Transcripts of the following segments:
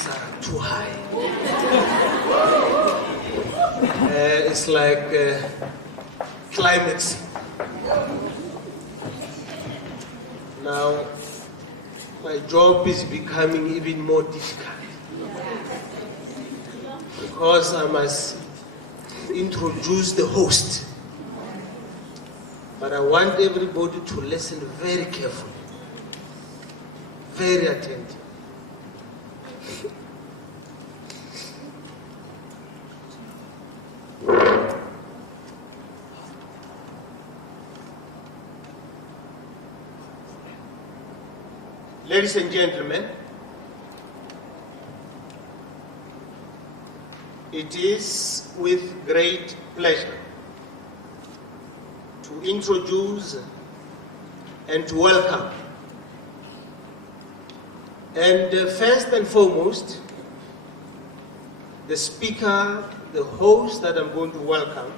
stakes are too high. It's like climax. Now, my job is becoming even more difficult because I must introduce the host. But I want everybody to listen very carefully, very attentive. Ladies and gentlemen, it is with great pleasure to introduce and to welcome, and first and foremost, the speaker, the host that I'm going to welcome.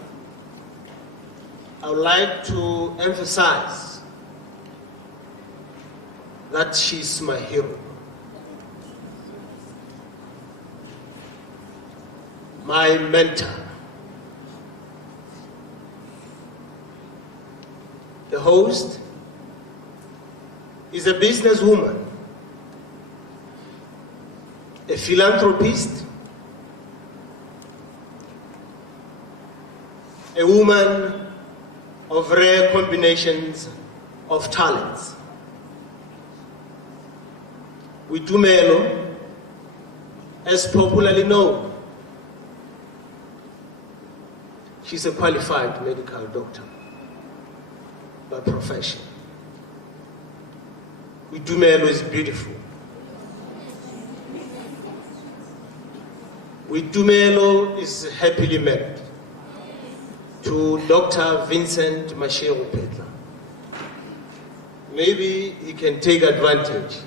I would like to emphasize that she's my hero, my mentor. The host is a businesswoman, a philanthropist, a woman of rare combinations of talents. Witumelo, as popularly known, she's a qualified medical doctor by profession. Witumelo is beautiful. Witumelo is happily married to Dr. Vincent Mashego Petla. Maybe he can take advantage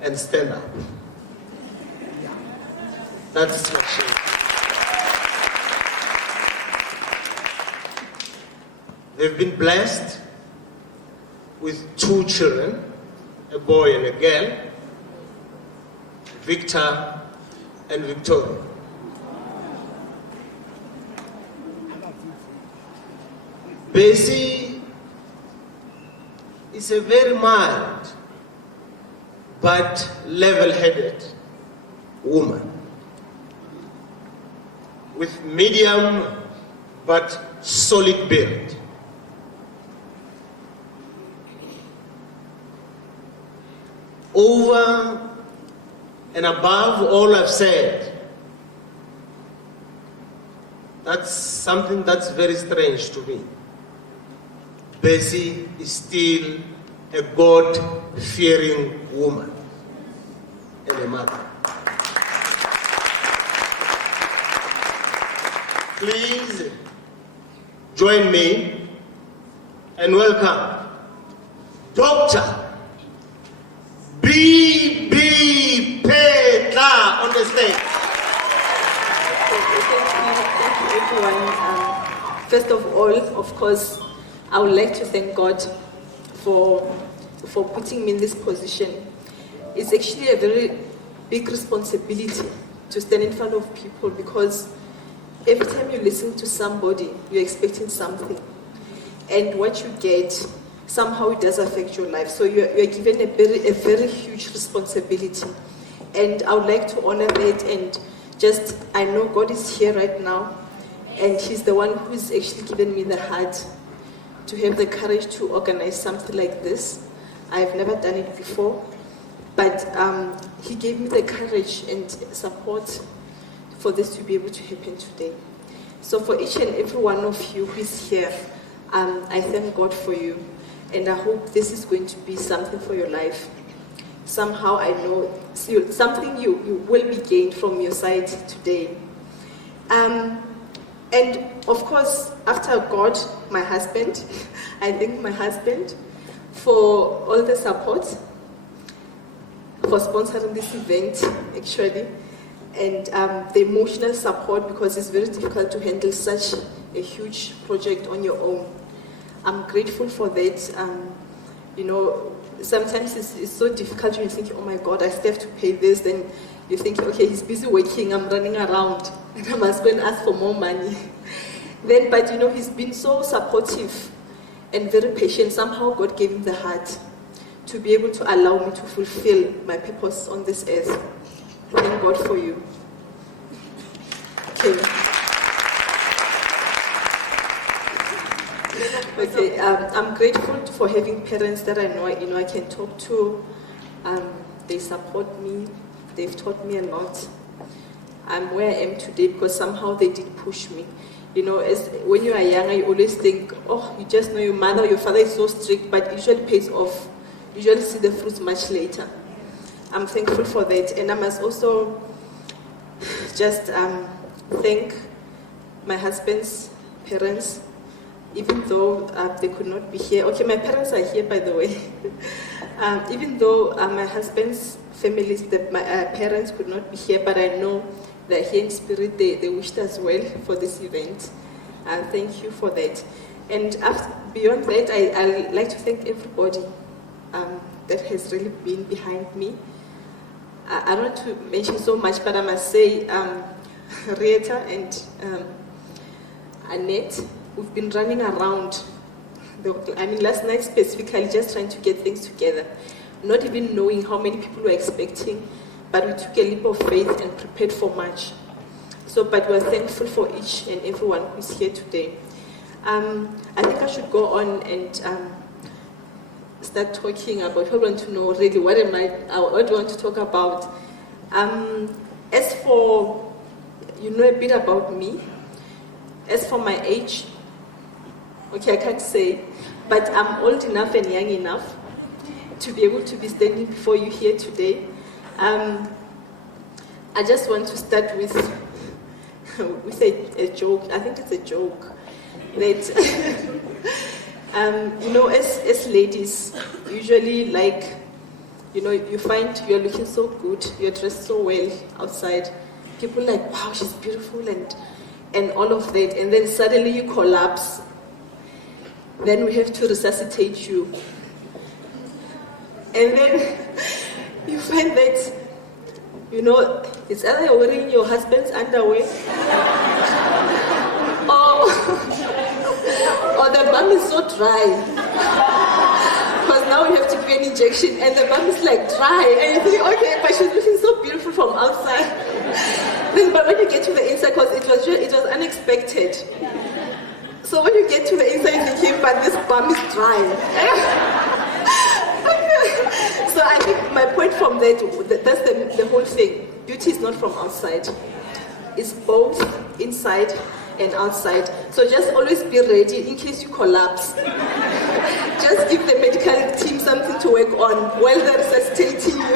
and stand up. That's Mashego. They've been blessed with 2 children, a boy and a girl, Victor and Victoria. Bessie is a very mild but level-headed woman with medium but solid build. Over and above all I've said, that's something that's very strange to me. Bessie is still a God-fearing woman and a mother. Please join me and welcome Dr. B.B. Petla on the stage. Thank you everyone. First of all, of course, I would like to thank God for putting me in this position. It's actually a very big responsibility to stand in front of people, because every time you listen to somebody, you're expecting something. And what you get, somehow it does affect your life. So you're given a very huge responsibility. And I would like to honor that, and I know God is here right now, and He's the one who's actually given me the heart to have the courage to organize something like this. I've never done it before, but He gave me the courage and support for this to be able to happen today. So for each and every one of you who is here, I thank God for you, and I hope this is going to be something for your life. Somehow I know something you will be gained from your side today. And of course, after God, my husband, I thank my husband for all the support, for sponsoring this event, actually, and the emotional support, because it's very difficult to handle such a huge project on your own. I'm grateful for that. You know, sometimes it's so difficult when you think, oh my God, I still have to pay this, then You think, okay, he's busy working, I'm running around, and I must go and ask for more money. Then, but you know, he's been so supportive and very patient. Somehow God gave him the heart to be able to allow me to fulfill my purpose on this earth. Thank God for you. Okay. Okay, I'm grateful for having parents that I know I can talk to. They support me. They've taught me a lot. I'm where I am today because somehow they did push me. You know, when you are younger, you always think, oh, you just know your mother or your father is so strict, but it usually pays off. You usually see the fruits much later. I'm thankful for that. And I must also just thank my husband's parents, even though they could not be here. Okay, my parents are here, by the way. Even though my husband's families, my parents could not be here, but I know that here in spirit, they wished us well for this event. Thank you for that. And beyond that, I like to thank everybody that has really been behind me. I don't want to mention so much, but I must say, Rieta and Annette, we've been running around. Last night specifically, just trying to get things together, not even knowing how many people were expecting, but we took a leap of faith and prepared for much. So, but we're thankful for each and everyone who's here today. I think I should go on and start talking about. I want to know really what do you want to talk about? As for, you know a bit about me. As for my age, okay, I can't say, but I'm old enough and young enough to be able to be standing before you here today. I just want to start with a joke. I think it's a joke that you know, as ladies, usually, like, you know, you find you're looking so good, you're dressed so well outside. People are like, wow, she's beautiful and all of that, and then suddenly you collapse. Then we have to resuscitate you. And then you find that, you know, it's either you're wearing your husband's underwear or the bum is so dry. Because now you have to give an injection and the bum is like dry. And you think, okay, but she's looking so beautiful from outside. But when you get to the inside, because it was unexpected. So when you get to the inside, you think, but this bum is dry. So I think my point from that's the whole thing. Beauty is not from outside. It's both inside and outside. So just always be ready in case you collapse. Just give the medical team something to work on while they're resuscitating you.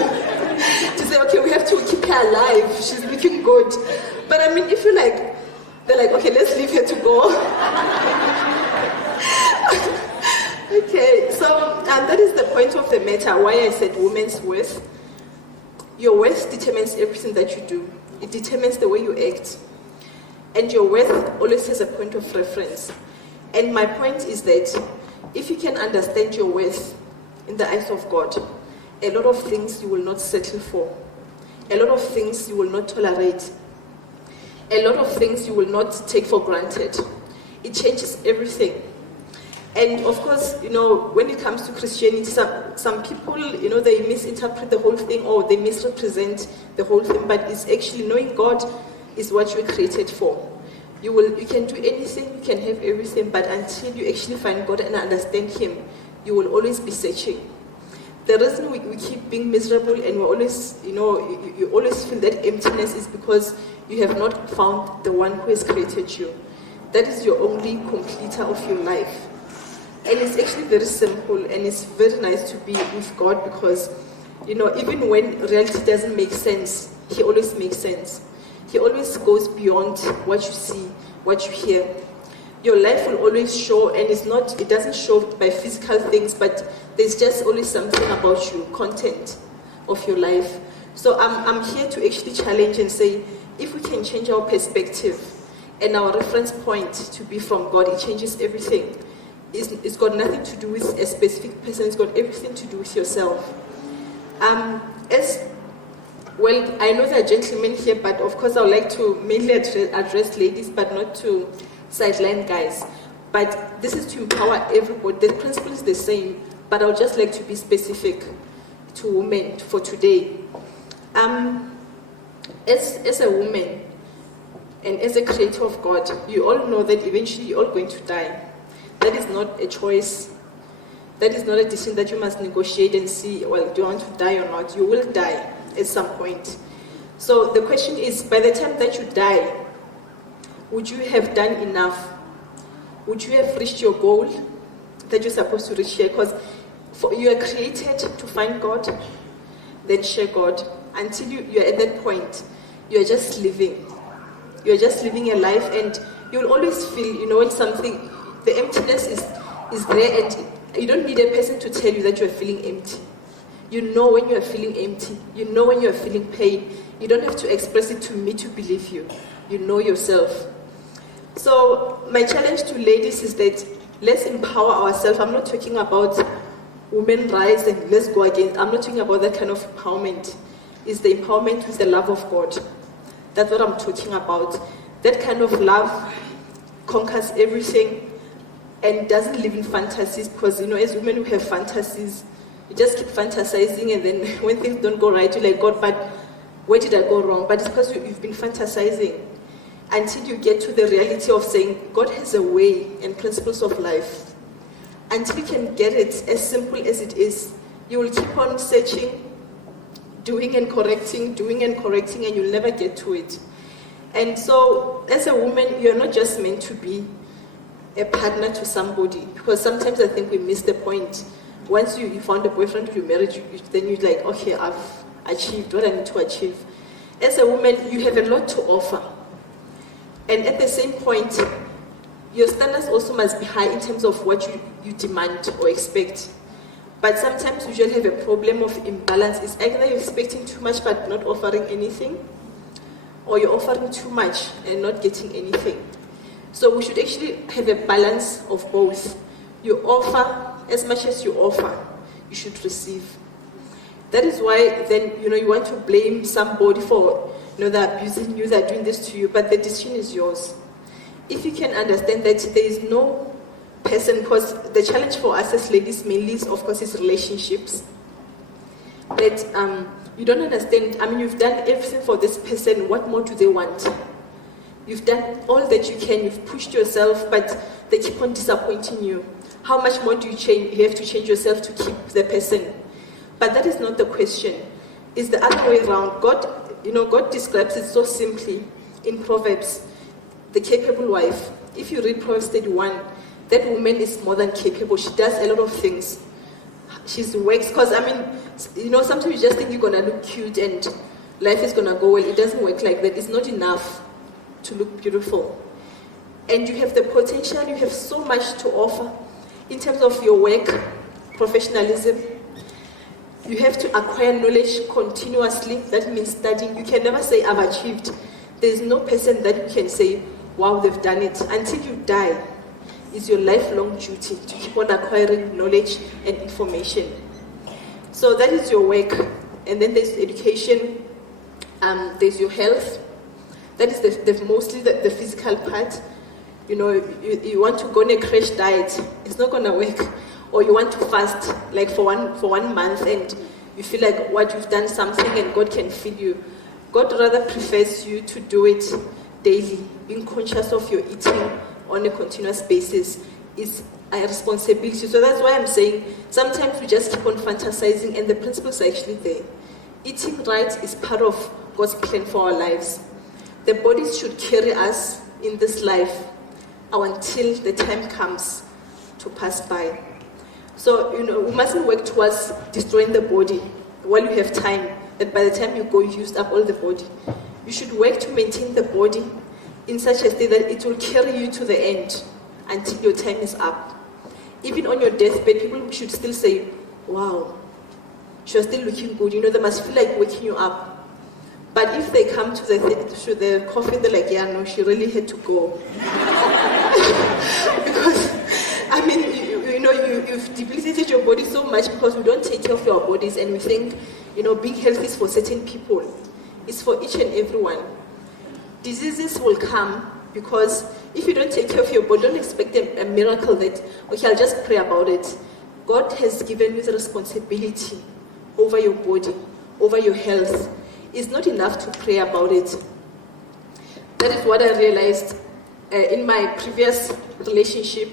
To say, okay, we have to keep her alive. She's looking good. But I mean, if you like, they're like, okay, let's leave her to go. Okay, so that is the point of the matter, why I said women's worth. Your worth determines everything that you do. It determines the way you act. And your worth always has a point of reference. And my point is that if you can understand your worth in the eyes of God, a lot of things you will not settle for. A lot of things you will not tolerate. A lot of things you will not take for granted. It changes everything. And of course, you know, when it comes to Christianity, some people, you know, they misinterpret the whole thing or they misrepresent the whole thing, but it's actually knowing God is what you were created for. You can do anything, you can have everything, but until you actually find God and understand Him, you will always be searching. The reason we keep being miserable and we always, you know, you always feel that emptiness is because you have not found the one who has created you. That is your only completer of your life. And it's actually very simple and it's very nice to be with God because, you know, even when reality doesn't make sense, He always makes sense. He always goes beyond what you see, what you hear. Your life will always show, and it doesn't show by physical things, but there's just always something about you, content of your life. So I'm here to actually challenge and say, if we can change our perspective and our reference point to be from God, it changes everything. It's got nothing to do with a specific person, it's got everything to do with yourself. Well, I know there are gentlemen here, but of course I would like to mainly address ladies, but not to sideline guys. But this is to empower everybody. The principle is the same, but I would just like to be specific to women for today. As a woman and as a creator of God, you all know that eventually you're all going to die. That is not a choice. That is not a decision that you must negotiate and see, well, do you want to die or not? You will die at some point. So the question is, by the time that you die, would you have done enough? Would you have reached your goal that you're supposed to reach here? Because you are created to find God, then share God. Until you're at that point, you're just living. You're just living your life, and you'll always feel, when something, the emptiness is there, and you don't need a person to tell you that you're feeling empty. You know when you're feeling empty. You know when you're feeling pain. You don't have to express it to me to believe you. You know yourself. So my challenge to ladies is that let's empower ourselves. I'm not talking about women rise and let's go again. I'm not talking about that kind of empowerment. It's the empowerment with the love of God. That's what I'm talking about. That kind of love conquers everything and doesn't live in fantasies, because as women we have fantasies. You just keep fantasizing, and then when things don't go right, you're like, God, but where did I go wrong? But it's because you've been fantasizing until you get to the reality of saying, God has a way and principles of life. Until you can get it as simple as it is, you will keep on searching, doing and correcting, and you'll never get to it. And so, as a woman, you're not just meant to be a partner to somebody, because sometimes I think we miss the point. Once you found a boyfriend, you married, then you're like, okay, I've achieved what I need to achieve. As a woman, you have a lot to offer. And at the same point, your standards also must be high in terms of what you demand or expect. But sometimes you just have a problem of imbalance. It's either you're expecting too much but not offering anything, or you're offering too much and not getting anything. So we should actually have a balance of both. You offer as much as you offer, you should receive. That is why then, you want to blame somebody for, they're abusing you, they're doing this to you, but the decision is yours. If you can understand that there is no person, because the challenge for us as ladies mainly is, of course, is relationships. That you don't understand, you've done everything for this person, what more do they want? You've done all that you can, you've pushed yourself, but they keep on disappointing you. How much more do you change? You have to change yourself to keep the person. But that is not the question. It's the other way around. God describes it so simply in Proverbs, the capable wife. If you read Proverbs 31, that woman is more than capable. She does a lot of things. She works, because sometimes you just think you're gonna look cute and life is gonna go well. It doesn't work like that. It's not enough to look beautiful. And you have the potential, you have so much to offer in terms of your work, professionalism. You have to acquire knowledge continuously. That means studying. You can never say, I've achieved. There's no person that you can say, wow, they've done it. Until you die, it's your lifelong duty to keep on acquiring knowledge and information. So that is your work. And then there's education, there's your health. That is mostly the physical part. You want to go on a crash diet, it's not going to work. Or you want to fast like for one month, and you feel like what you've done something and God can feed you. God rather prefers you to do it daily, being conscious of your eating on a continuous basis is a responsibility. So that's why I'm saying sometimes we just keep on fantasizing, and the principles are actually there. Eating right is part of God's plan for our lives. The bodies should carry us in this life until the time comes to pass by. So, we mustn't work towards destroying the body while you have time, that by the time you go, you've used up all the body. You should work to maintain the body in such a state that it will carry you to the end until your time is up. Even on your deathbed, people should still say, wow, she was still looking good. They must feel like waking you up. But if they come to the coffin, they're like, yeah, no, she really had to go. Because, you've debilitated your body so much because we don't take care of our bodies, and we think, being healthy is for certain people. It's for each and every one. Diseases will come because if you don't take care of your body, don't expect a miracle that, okay, I'll just pray about it. God has given you the responsibility over your body, over your health. It's not enough to pray about it. That is what I realized in my previous relationship,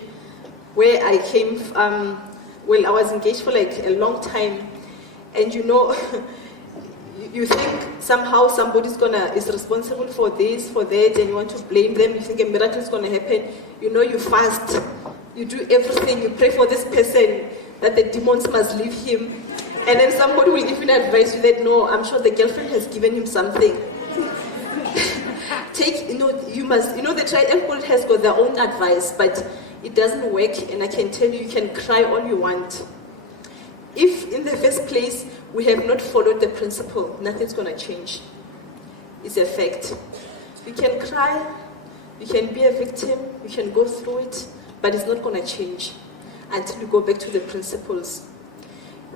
where I came, well, I was engaged for like a long time, and you know, you think somehow somebody's is responsible for this, for that, and you want to blame them. You think a miracle is gonna happen. You know, you fast, you do everything, you pray for this person that the demons must leave him, and then somebody will give you an advice you that no, I'm sure the girlfriend has given him something. They try. Everybody has got their own advice, but it doesn't work. And I can tell you, you can cry all you want. If in the first place we have not followed the principle, nothing's going to change. It's a fact. You can cry, you can be a victim, you can go through it, but it's not going to change until you go back to the principles.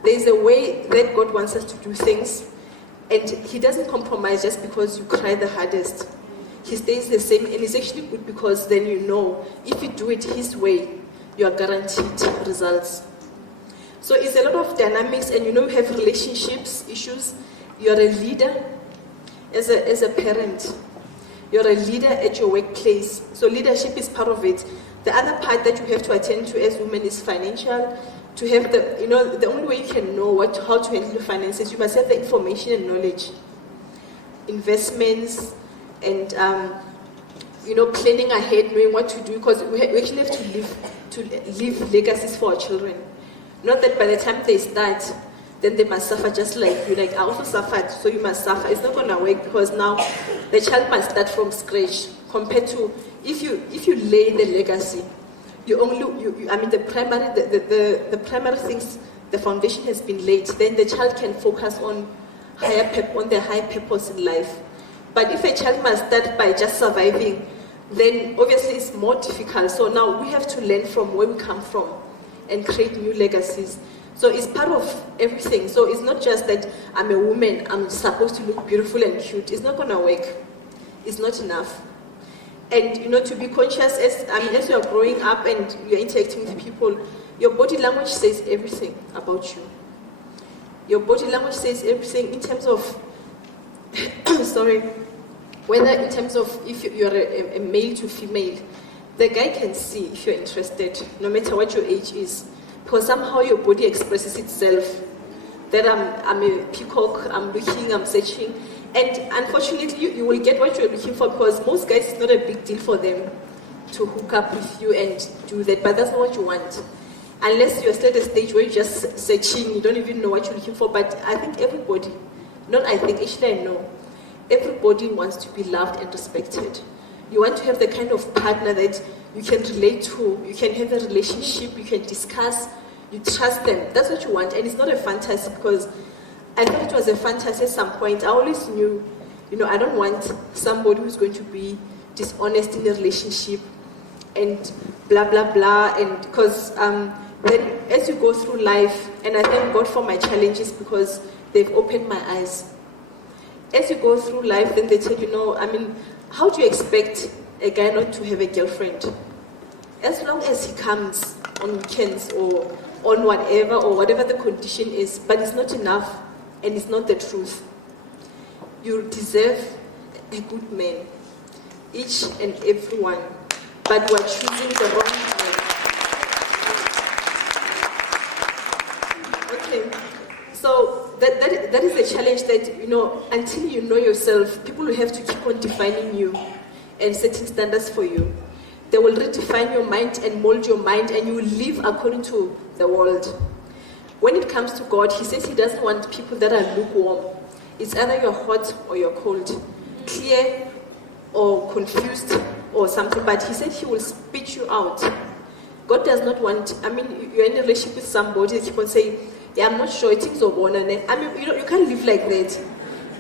There's a way that God wants us to do things, and He doesn't compromise just because you cry the hardest. He stays the same, and it's actually good because then you know if you do it His way, you are guaranteed results. So it's a lot of dynamics, and you have relationships issues. You're a leader as a parent. You're a leader at your workplace. So leadership is part of it. The other part that you have to attend to as women is financial. To have the only way you can know how to handle your finances, you must have the information and knowledge. Investments and planning ahead, knowing what to do, because we actually have to leave legacies for our children. Not that by the time they start, then they must suffer just like you. Like I also suffered, so you must suffer. It's not gonna work because now the child must start from scratch. Compared to if you lay the legacy, the primary things, the foundation has been laid. Then the child can focus on the higher purpose in life. But if a child must start by just surviving, then obviously it's more difficult. So now we have to learn from where we come from and create new legacies. So it's part of everything. So it's not just that I'm a woman, I'm supposed to look beautiful and cute. It's not gonna work. It's not enough. And to be conscious as you're growing up and you're interacting with people, your body language says everything about you. Your body language says everything in terms of whether in terms of if you're a male to female, the guy can see if you're interested, no matter what your age is, because somehow your body expresses itself. That I'm a peacock, I'm looking, I'm searching, and unfortunately you will get what you're looking for, because most guys, it's not a big deal for them to hook up with you and do that, but that's not what you want. Unless you're still at a stage where you're just searching, you don't even know what you're looking for. But I think everybody, actually I know, everybody wants to be loved and respected. You want to have the kind of partner that you can relate to, you can have a relationship, you can discuss, you trust them. That's what you want. And it's not a fantasy, because I thought it was a fantasy at some point. I always knew, I don't want somebody who's going to be dishonest in a relationship and blah, blah, blah. And because then as you go through life, and I thank God for my challenges because they've opened my eyes. As you go through life, then they tell you, how do you expect a guy not to have a girlfriend? As long as he comes on weekends or on whatever the condition is, but it's not enough and it's not the truth. You deserve a good man, each and every one, but you are choosing the wrong man. Okay, so that is the challenge that, until you know yourself, people will have to keep on defining you and setting standards for you. They will redefine your mind and mold your mind, and you will live according to the world. When it comes to God, He says He doesn't want people that are lukewarm. It's either you're hot or you're cold, clear or confused or something, but He said He will spit you out. God does not want, you're in a relationship with somebody, they keep on saying, yeah, I'm not sure, things are born, and you can't live like that.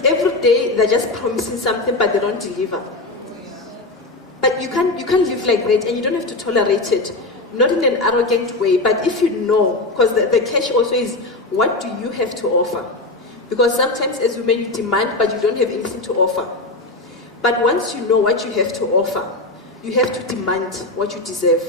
Every day they're just promising something, but they don't deliver. But you can't live like that, and you don't have to tolerate it. Not in an arrogant way, but if you know, because the catch also is, what do you have to offer? Because sometimes as women you demand but you don't have anything to offer. But once you know what you have to offer, you have to demand what you deserve.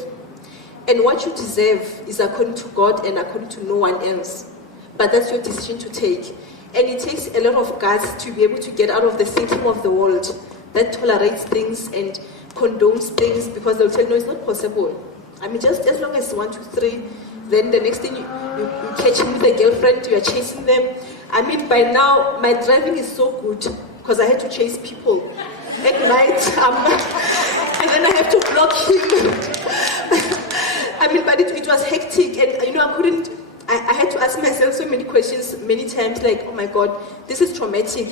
And what you deserve is according to God and according to no one else. But that's your decision to take. And it takes a lot of guts to be able to get out of the thinking of the world that tolerates things and condones things, because they'll tell you, no, it's not possible. I mean, just as long as 1, 2, 3, then the next thing you catch him with a girlfriend, you are chasing them. I mean, by now, my driving is so good because I had to chase people at night. And then I have to block him. I mean, but it was hectic, and I had to ask myself so many questions many times, like, oh my God, this is traumatic.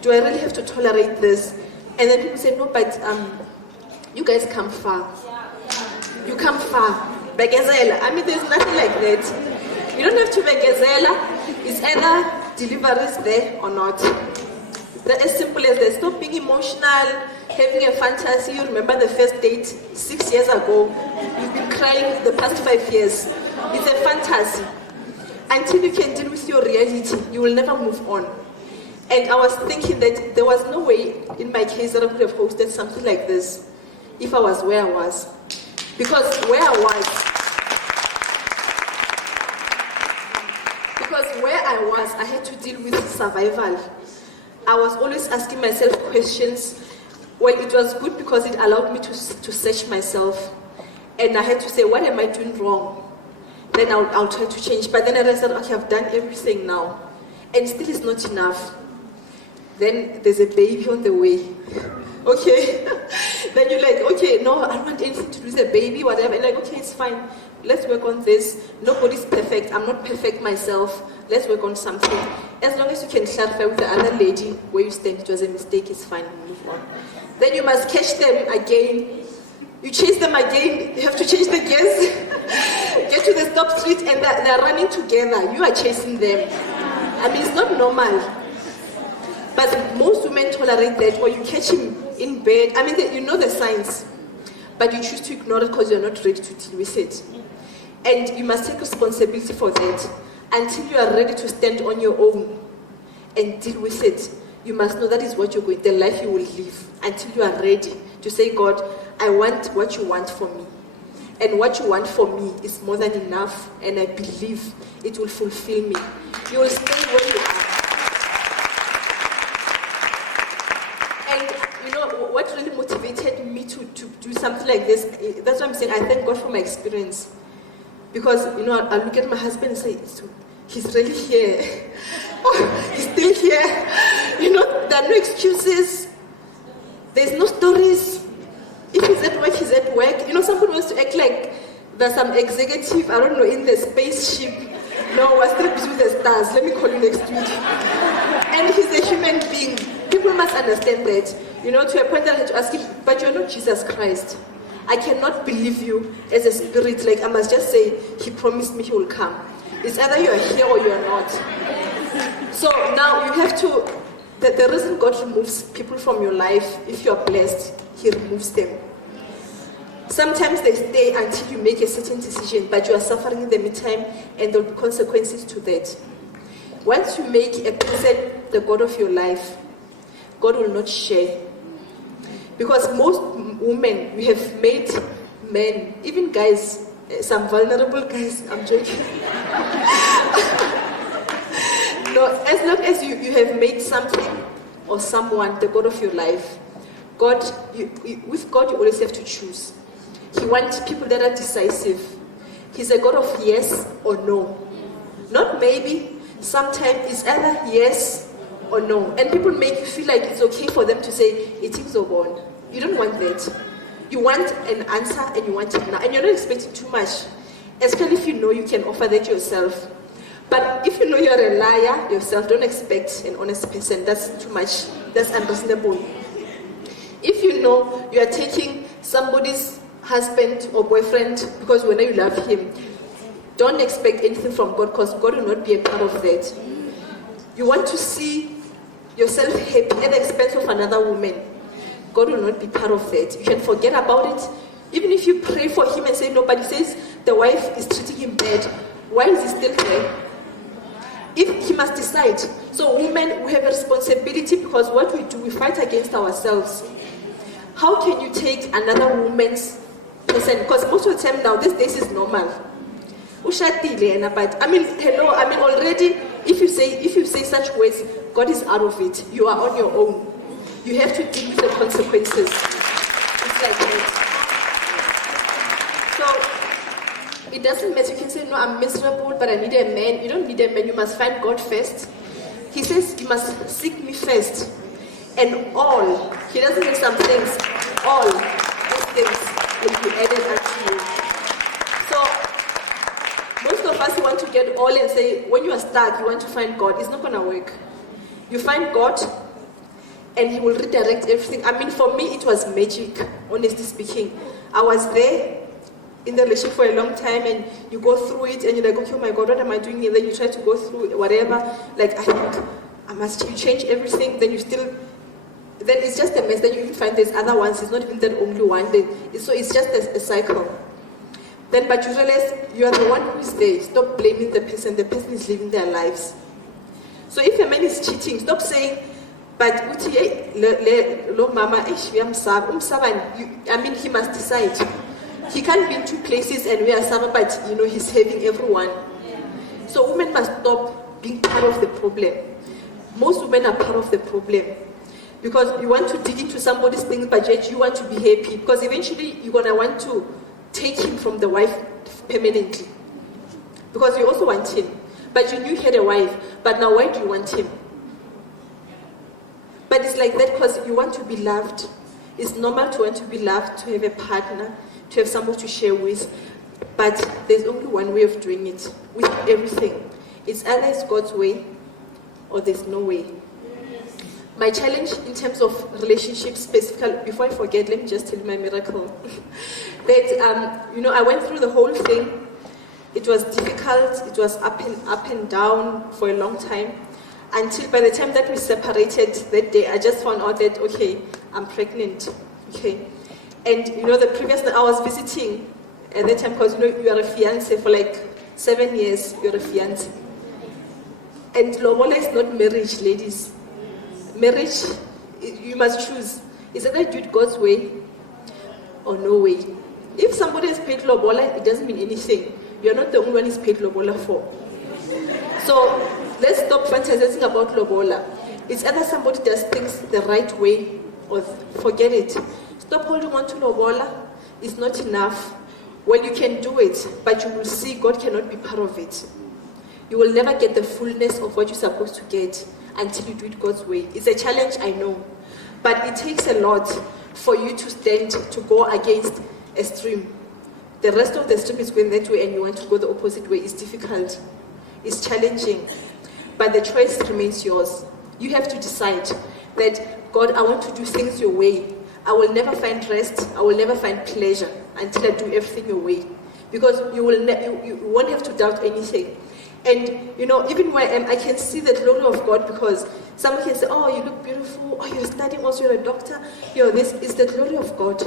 Do I really have to tolerate this? And then people say, no, but you guys come far. You come far. Begazela. I mean, there's nothing like that. You don't have to begazela. It's either deliveries there or not. They're as simple as that. Stop being emotional, having a fantasy. You remember the first date 6 years ago. You've been crying the past 5 years. It's a fantasy. Until you can deal with your reality, you will never move on. And I was thinking that there was no way in my case that I could have hosted something like this if I was where I was. Because where I was, I had to deal with survival. I was always asking myself questions. Well, it was good because it allowed me to search myself. And I had to say, what am I doing wrong? Then I'll try to change. But then I realized, okay, I've done everything now. And still it's not enough. Then there's a baby on the way. Okay? Then you're like, okay, no, I don't want anything to do with a baby, whatever. And like, okay, it's fine. Let's work on this. Nobody's perfect. I'm not perfect myself. Let's work on something. As long as you can clarify with the other lady where you stand, it was a mistake, it's fine, move on. Then you must catch them again. You chase them again, you have to change the gears. Get to the stop street and they're running together. You are chasing them. I mean, it's not normal. But most women tolerate that, or you catch him in bed. I mean, you know the signs, but you choose to ignore it because you're not ready to deal with it. And you must take responsibility for that. Until you are ready to stand on your own and deal with it, you must know that is what you're going, the life you will live. Until you are ready to say, God, I want what you want for me. And what you want for me is more than enough, and I believe it will fulfill me. You will stay where you are. And you know, what really motivated me to do something like this, that's what I'm saying, I thank God for my experience. Because, you know, I look at my husband and say, he's really here. Oh, he's still here. You know, there are no excuses. There's no stories. If he's at work, he's at work. You know, somebody wants to act like there's some executive, I don't know, in the spaceship. No, we're still busy with the stars. Let me call you next week. And he's a human being. People must understand that. You know, to a point that I had to ask him, but you're not Jesus Christ. I cannot believe you as a spirit. Like, I must just say, he promised me he will come. It's either you are here or you are not. So now you have to, the reason God removes people from your life, if you are blessed, he removes them. Sometimes they stay until you make a certain decision, but you are suffering in the meantime, and there will be consequences to that. Once you make a person the God of your life, God will not share. Because most women, we have made men, even guys, some vulnerable guys, I'm joking. No, as long as you have made something or someone the God of your life, with God you always have to choose. He wants people that are decisive. He's a God of yes or no. Not maybe, sometimes it's either yes or no. And people make you feel like it's okay for them to say, it is or gone. You don't want that. You want an answer and you want it now. And you're not expecting too much. Especially if you know you can offer that yourself. But if you know you're a liar yourself, don't expect an honest person. That's too much. That's unreasonable. If you know you are taking somebody's husband or boyfriend because you know you love him, don't expect anything from God, because God will not be a part of that. You want to see yourself happy at the expense of another woman, God will not be part of that. You can forget about it. Even if you pray for him and say, nobody says the wife is treating him bad, why is he still there? If he must decide, So women, we have a responsibility because what we do, we fight against ourselves. How can you take another woman's person? Because most of the time now, these days is normal. But hello, already, if you say such words, God is out of it. You are on your own. You have to deal with the consequences. It's like that. So it doesn't matter. You can say, no, I'm miserable, but I need a man. You don't need a man. You must find God first. He says you must seek me first. And all, he doesn't say some things, all these things will be added unto you. So most of us want to get all and say, when you are stuck, you want to find God. It's not going to work. You find God, and he will redirect everything. For me, it was magic, honestly speaking. I was there in the relationship for a long time, and you go through it, and you're like, okay, oh my God, what am I doing? And then you try to go through whatever. Like, I think, you change everything, then it's just a mess. Then you even find there's other ones. It's not even that only one. So it's just a cycle. But you realize you are the one who is there. Stop blaming the person. The person is living their lives. So if a man is cheating, stop saying, but mama, he must decide. He can't be in two places and we are sama, but he's having everyone. So women must stop being part of the problem. Most women are part of the problem. Because you want to dig into somebody's things, but yet you want to be happy. Because eventually you're going to want to take him from the wife permanently. Because you also want him. But you knew he had a wife. But now why do you want him? But it's like that because you want to be loved. It's normal to want to be loved, to have a partner, to have someone to share with. But there's only one way of doing it, with everything. It's either it's God's way, or there's no way. My challenge in terms of relationships, specifically, before I forget, let me just tell you my miracle. That, I went through the whole thing. It was difficult. It was up and down for a long time. Until by the time that we separated that day, I just found out that, okay, I'm pregnant. Okay. And, the previous day I was visiting at that time, because, you are a fiancé for like 7 years, you're a fiancé. And lobola is not marriage, ladies. Marriage, you must choose. Is either do it God's way or no way. If somebody has paid lobola, it doesn't mean anything. You're not the only one who's paid lobola for. So let's stop fantasizing about lobola. It's either somebody does things the right way or forget it. Stop holding on to lobola. It's not enough. Well, you can do it, but you will see God cannot be part of it. You will never get the fullness of what you're supposed to get until you do it God's way. It's a challenge, I know. But it takes a lot for you to stand, to go against a stream. The rest of the stream is going that way and you want to go the opposite way. It's difficult. It's challenging. But the choice remains yours. You have to decide that, God, I want to do things your way. I will never find rest. I will never find pleasure until I do everything your way. Because you won't have to doubt anything. And, even where I am, I can see the glory of God because someone can say, oh, you look beautiful. Oh, you're studying also, you're a doctor. This is the glory of God.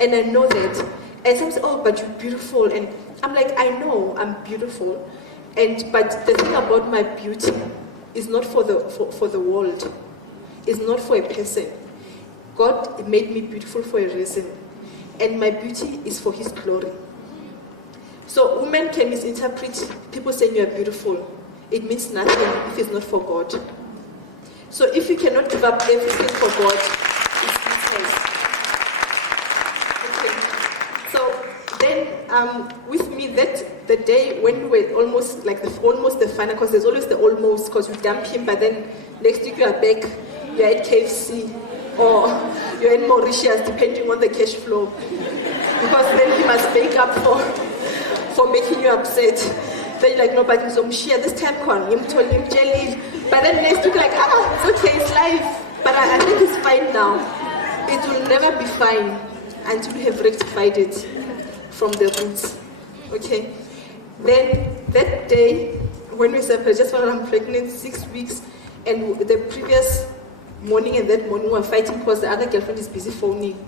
And I know that. And some say, oh, but you're beautiful. And I'm like, I know I'm beautiful. But the thing about my beauty is not for the world. It's not for a person. God made me beautiful for a reason. And my beauty is for His glory. So women can misinterpret people saying you're beautiful. It means nothing if it's not for God. So if you cannot give up everything for God, it's useless. Okay. So then with me, that the day when we were almost the final, because there's always the almost, because you dump him, but then next week you are back, you're at KFC, or you're in Mauritius, depending on the cash flow. Because then he must make up for making you upset. Then you're like, no, but this time jelly. But then next week, like, it's okay, it's life. But I think it's fine now. It will never be fine until you have rectified it from the roots. Okay? Then that day, when we separated, just when I'm pregnant, 6 weeks, and the previous morning and that morning we were fighting because the other girlfriend is busy phoning.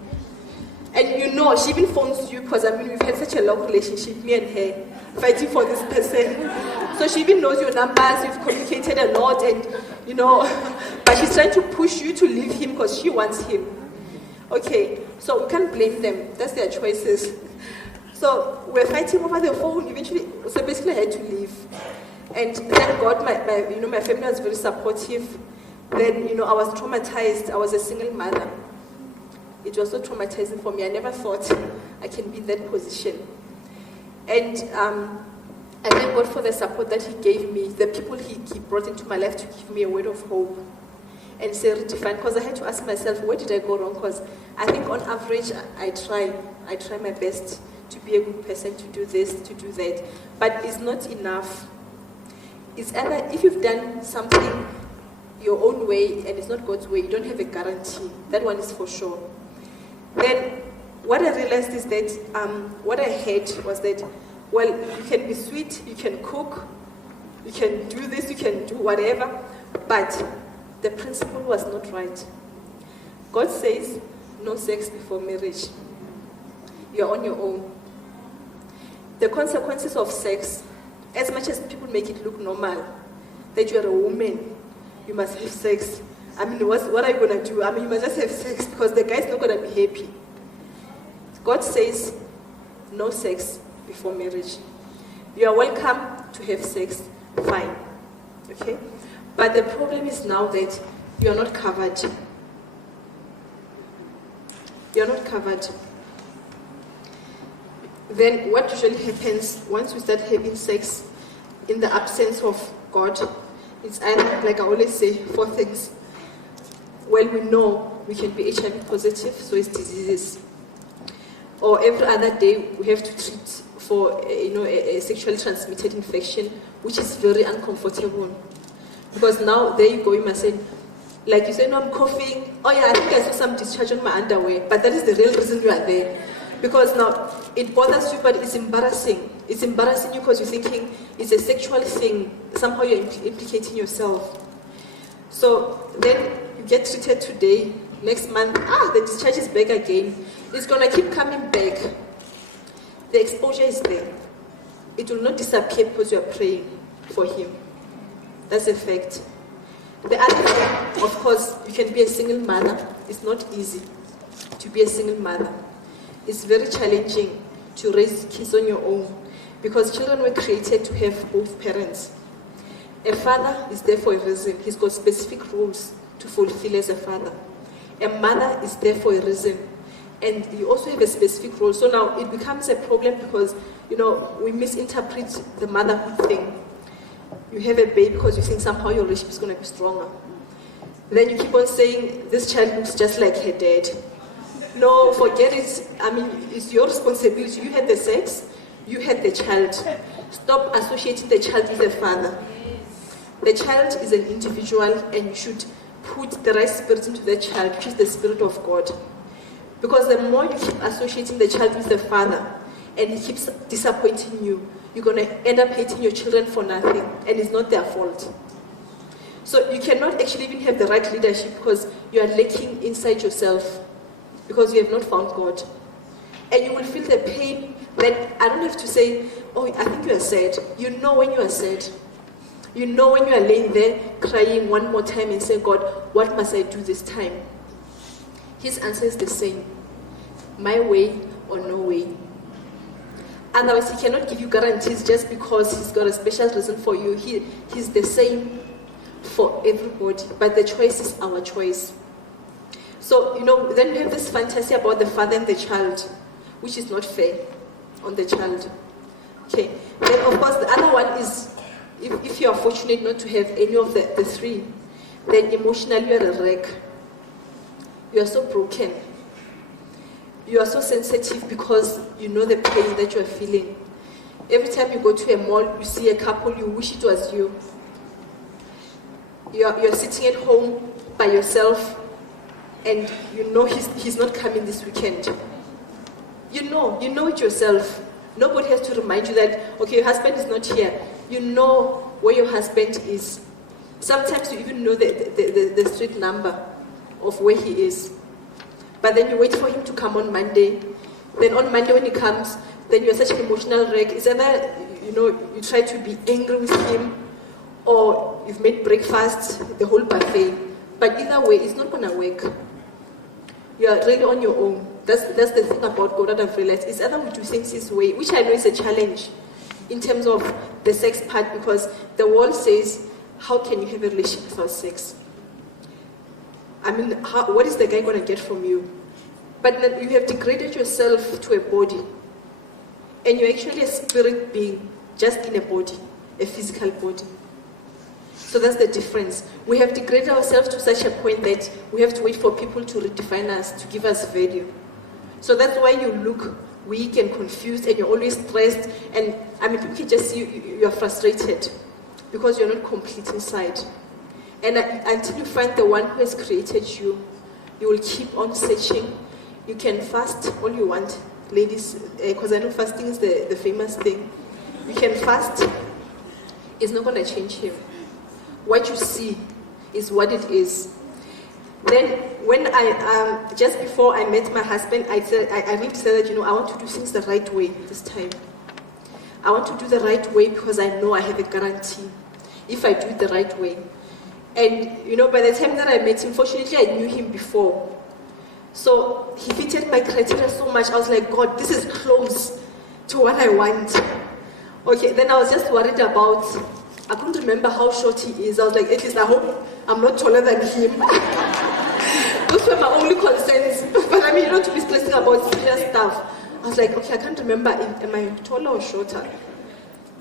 And you know, she even phones you because we've had such a long relationship, me and her, fighting for this person. So she even knows your numbers, you've communicated a lot, and but she's trying to push you to leave him because she wants him. Okay, so we can't blame them, that's their choices. So we're fighting over the phone eventually, so basically I had to leave. And thank God my family was very supportive. Then, I was traumatized, I was a single mother. It was so traumatizing for me. I never thought I can be in that position. And I thank God for the support that he gave me, the people he brought into my life to give me a word of hope and say redefine. Because I had to ask myself, where did I go wrong? Because I think on average, I try my best to be a good person, to do this, to do that. But it's not enough. It's either if you've done something your own way and it's not God's way, you don't have a guarantee. That one is for sure. Then what I realized is that what I had was that, well, you can be sweet, you can cook, you can do this, you can do whatever, but the principle was not right. God says no sex before marriage. You're on your own. The consequences of sex, as much as people make it look normal, that you're a woman, you must have sex. What are you going to do? You must just have sex because the guy's not going to be happy. God says no sex before marriage. You are welcome to have sex, fine. Okay? But the problem is now that you are not covered. You are not covered. Then what usually happens once we start having sex in the absence of God, it's either, like I always say, 4 things. Well, we know we can be HIV positive, so it's diseases. Or every other day we have to treat for a sexually transmitted infection, which is very uncomfortable. Because now there you go, you must say, like you say, no, I'm coughing. Oh yeah, I think I saw some discharge on my underwear. But that is the real reason you are there. Because now it bothers you, but it's embarrassing. It's embarrassing you because you're thinking it's a sexual thing. Somehow you're implicating yourself. So then you get treated today, next month, the discharge is back again. It's going to keep coming back. The exposure is there. It will not disappear because you are praying for him. That's a fact. The other thing, of course, you can be a single mother. It's not easy to be a single mother. It's very challenging to raise kids on your own because children were created to have both parents. A father is there for a reason. He's got specific roles to fulfill as a father. A mother is there for a reason. And you also have a specific role. So now it becomes a problem because, we misinterpret the motherhood thing. You have a baby because you think somehow your relationship is going to be stronger. Then you keep on saying, this child looks just like her dad. No, forget it. It's your responsibility. You had the sex, you had the child. Stop associating the child with the father. The child is an individual and you should put the right spirit into the child, which is the Spirit of God. Because the more you keep associating the child with the father and he keeps disappointing you, you're going to end up hating your children for nothing and it's not their fault. So you cannot actually even have the right leadership because you are lacking inside yourself because you have not found God. And you will feel the pain that I don't have to say, oh, I think you are sad. You know when you are sad. You know when you are laying there crying one more time and saying, God, what must I do this time? His answer is the same. My way or no way. Otherwise, he cannot give you guarantees just because he's got a special reason for you. He's the same for everybody, but the choice is our choice. So, then you have this fantasy about the father and the child, which is not fair on the child. Okay. Then, of course, the other one is, if you are fortunate not to have any of the 3, then emotionally you are a wreck. You are so broken. You are so sensitive because you know the pain that you are feeling. Every time you go to a mall, you see a couple, you wish it was you. You're sitting at home by yourself and you know he's not coming this weekend. You know it yourself. Nobody has to remind you that, okay, your husband is not here. You know where your husband is. Sometimes you even know the street number of where he is. but then you wait for him to come on Monday. Then on Monday when he comes, then you're such an emotional wreck. It's either, you try to be angry with him, or you've made breakfast, the whole buffet. But either way, it's not gonna work. You are really on your own. That's the thing about God that I've realized. It's either we do things His way, which I know is a challenge in terms of the sex part, because the world says, how can you have a relationship without sex? I mean, what is the guy gonna get from you? But then you have degraded yourself to a body, and you're actually a spirit being, just in a body, a physical body. So that's the difference. We have degraded ourselves to such a point that we have to wait for people to redefine us, to give us value. So that's why you look weak and confused, and you're always stressed. And I mean, people can just see you're frustrated because you're not complete inside. And until you find the one who has created you, you will keep on searching. You can fast all you want, ladies, because I know fasting is the famous thing. You can fast. It's not going to change him. What you see is what it is. Then when just before I met my husband, I really said that, I want to do things the right way this time. I want to do the right way because I know I have a guarantee if I do it the right way. And, by the time that I met him, fortunately I knew him before. So he fitted my criteria so much. I was like, God, this is close to what I want. Okay, then I was just worried about, I couldn't remember how short he is. I was like, at least I hope I'm not taller than him. Those were my only concerns. But I mean, to be stressing about serious stuff. I was like, okay, I can't remember, am I taller or shorter?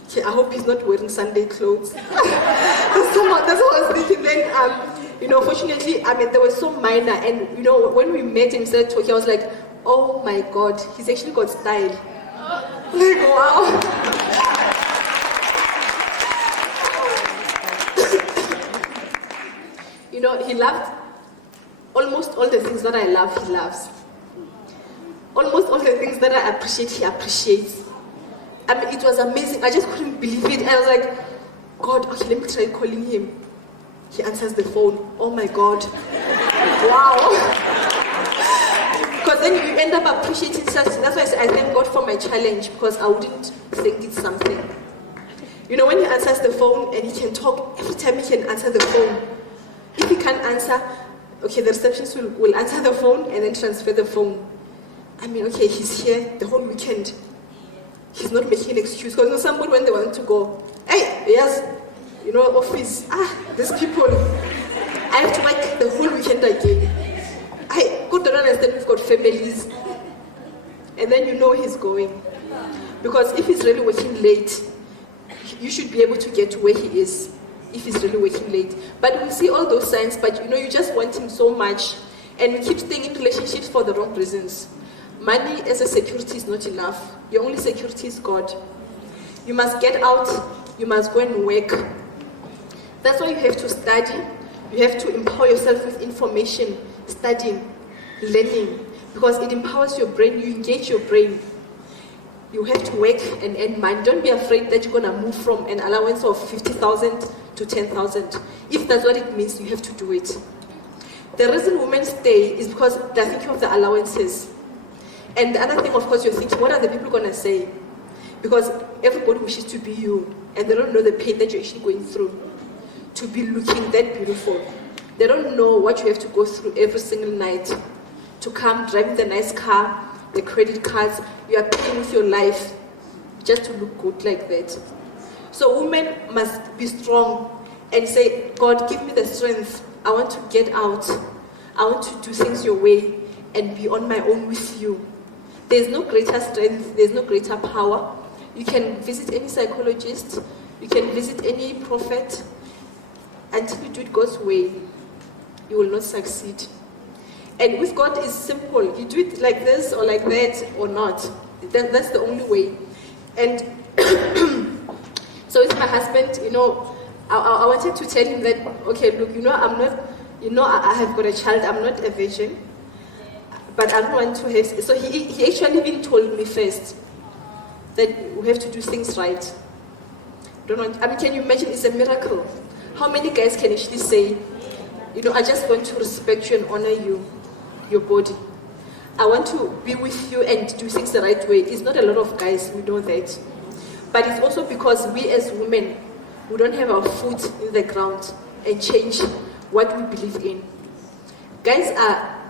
Okay, I hope he's not wearing Sunday clothes. That's what I was thinking. Then, fortunately, I mean, they were so minor. And, when we met and started talking, I was like, oh my God, he's actually got style. Like, wow. He loved almost all the things that I love, he loves. Almost all the things that I appreciate, he appreciates. I mean, it was amazing. I just couldn't believe it. And I was like, God, okay, let me try calling him. He answers the phone. Oh my God. Wow. Because then you end up appreciating such. That's why I said I thank God for my challenge, because I wouldn't think it's something. When he answers the phone and he can talk, every time he can answer the phone. If he can't answer, okay, the receptionist will answer the phone and then transfer the phone. I mean, okay, he's here the whole weekend. He's not making an excuse. Because somebody, when they want to go, hey, yes, office, these people, I have to work the whole weekend again. I go to understand we've got families. And then he's going. Because if he's really working late, you should be able to get to where he is. If he's really working late. But we see all those signs, but you just want him so much. And we keep staying in relationships for the wrong reasons. Money as a security is not enough. Your only security is God. You must get out, you must go and work. That's why you have to study. You have to empower yourself with information, studying, learning, because it empowers your brain, you engage your brain. You have to work and earn money. Don't be afraid that you're going to move from an allowance of 50,000 to 10,000. If that's what it means, you have to do it. The reason women stay is because they're thinking of the allowances. And the other thing, of course, you're thinking, what are the people going to say? Because everybody wishes to be you, and they don't know the pain that you're actually going through to be looking that beautiful. They don't know what you have to go through every single night to come driving the nice car, the credit cards, you are paying with your life just to look good like that. So women must be strong and say, God, give me the strength. I want to get out. I want to do things your way and be on my own with you. There's no greater strength. There's no greater power. You can visit any psychologist. You can visit any prophet. Until you do it God's way, you will not succeed. And with God, it's simple. You do it like this or like that or not. That's the only way. And so with my husband, I wanted to tell him that, okay, look, I'm not, I have got a child. I'm not a virgin. But I don't want to have... So he actually even told me first that we have to do things right. Can you imagine? It's a miracle. How many guys can actually say, I just want to respect you and honor you, your body. I want to be with you and do things the right way. It's not a lot of guys, we know that. But it's also because we as women, we don't have our foot in the ground and change what we believe in. Guys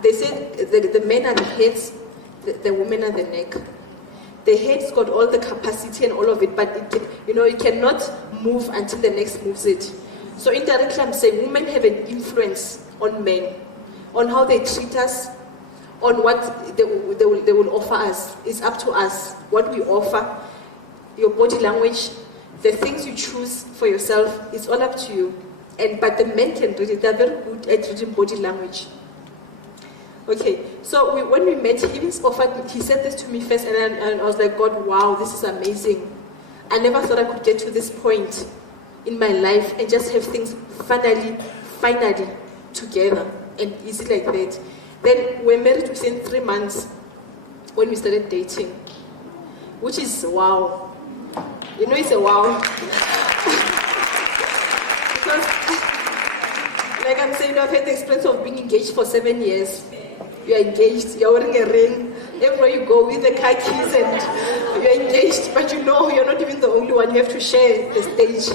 they say the men are the heads, the women are the neck. The head's got all the capacity and all of it, but it cannot move until the next moves it. So indirectly I'm saying women have an influence on men, on how they treat us, on what they will offer us. It's up to us what we offer. Your body language, the things you choose for yourself, it's all up to you. But the men can read it. They're very good at reading body language. Okay, so when we met, he even offered, he said this to me first, and I was like, God, wow, this is amazing. I never thought I could get to this point in my life and just have things finally together and easy like that. Then we're married within 3 months when we started dating, which is wow. It's a wow. Because, like I'm saying, I've had the experience of being engaged for 7 years. You're engaged, you're wearing a ring, everywhere you go with the car keys and you're engaged, but you're not even the only one, you have to share the stage.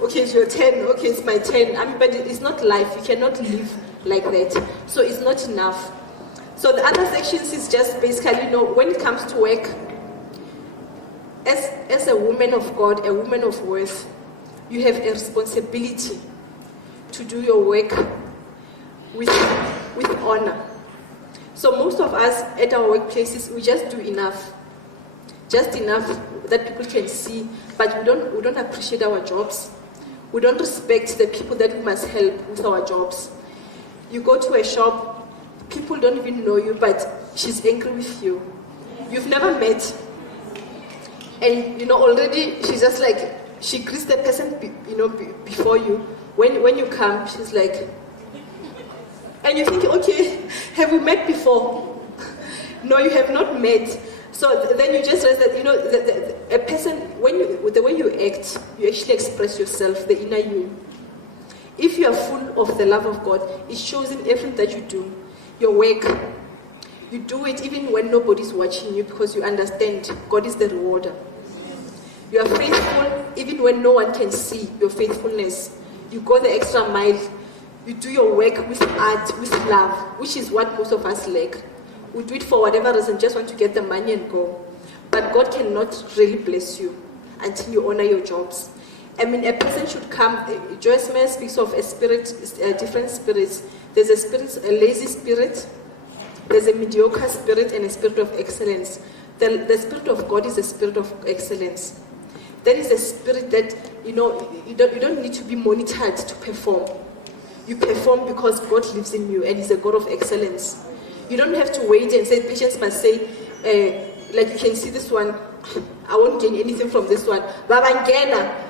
Okay, it's your turn, okay, it's my turn. But it's not life, you cannot live like that. So it's not enough. So the other sections is just basically, when it comes to work, as a woman of God, a woman of worth, you have a responsibility to do your work with honor. So most of us at our workplaces, we just do enough. Just enough that people can see, but we don't appreciate our jobs. We don't respect the people that we must help with our jobs. You go to a shop, people don't even know you, but she's angry with you. You've never met. And already she's just like, she greets the person before you. When you come, she's like, and you think, okay, have we met before? No, you have not met. So then you just realize that, a person, the way you act, you actually express yourself, the inner you. If you are full of the love of God, it shows in everything that you do. Your work, you do it even when nobody's watching you because you understand God is the rewarder. You are faithful even when no one can see your faithfulness. You go the extra mile. You do your work with art, with love, which is what most of us lack. We do it for whatever reason, just want to get the money and go. But God cannot really bless you until you honor your jobs. A person should come. Joyce Meyer speaks of a spirit, different spirits. There's a spirit, a lazy spirit. There's a mediocre spirit and a spirit of excellence. The spirit of God is a spirit of excellence. That is a spirit that you don't need to be monitored to perform. You perform because God lives in you and He's a God of excellence. You don't have to wait and say, patients must say, like you can see this one, I won't gain anything from this one. Baba Ngena.